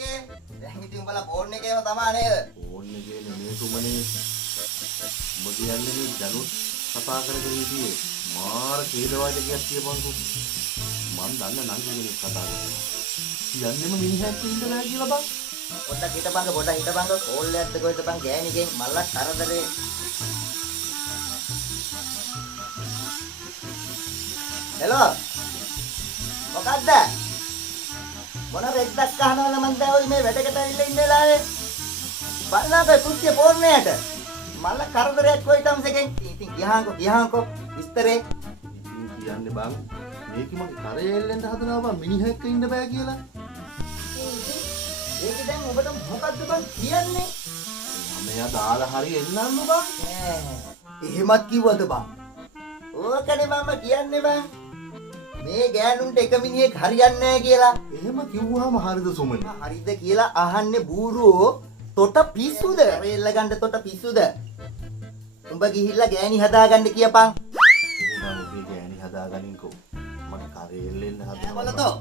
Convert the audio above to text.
අයියේ. දැන් ඉතින් උඹලා ෆෝන් එකේම තමා නේද? ෆෝන් එකේ නෙමෙයි තුමනේ. උඹ කියන්නේ මේ ජනුත් කතා කරගෙන ඉතියේ මාර කේදවාදකයක් කියපන්කෝ. මම දන්න නම් කෙනෙක් කතා කරනවා. කියන්නේම මිනිහක් ඉන්න බෑ කියලා බං. පොඩ්ඩක් හිටපන්ක කෝල් එකක්ද කොහෙද බං ගෑණිගෙන් මල්ලක් කරදරේ. හෙලෝ. මොකද්ද? මොන රෙද්දක් ගහනවද මන් දැන් ඔය මේ වැඩකට ඇවිල්ලා ඉන්න වෙලාවේ. බලන්නකෝ කුස්සිය ෆෝන් එකට. මල්ල කරදරයක් කොයි තමසෙකින්. ඉතින් ගියාන්කෝ විස්තරේ. ඉතින් කියන්නේ බං මේක මගේ කරේ එල්ලෙන්න හදනවා බං මිනිහෙක් ඉන්න බෑ කියලා. ඒක දැන් ඔබට මොකද්ද බං කියන්නේ? මෙයා දාලා හරි එන්නන්නු බං. එහෙමත් කිව්වද බං? ඕකනේ මම කියන්නේ බං. මේ ගෑනුන්ට එක මිනිහෙක් හරියන්නේ නැහැ කියලා. එහෙම කිව්වහම හරිද සුමන? හරිද කියලා අහන්නේ බූරුවෝ තොට පිස්සුද? රෙල්ල ගන්න තොට පිස්සුද? උඹ ගිහිල්ලා ගෑණි හදාගන්න කියපන්. එහෙනම් ඔබේ ගෑණි හදාගනින්කෝ. මගේ කරේ එල්ලෙන්න හදනවා. බලතෝ.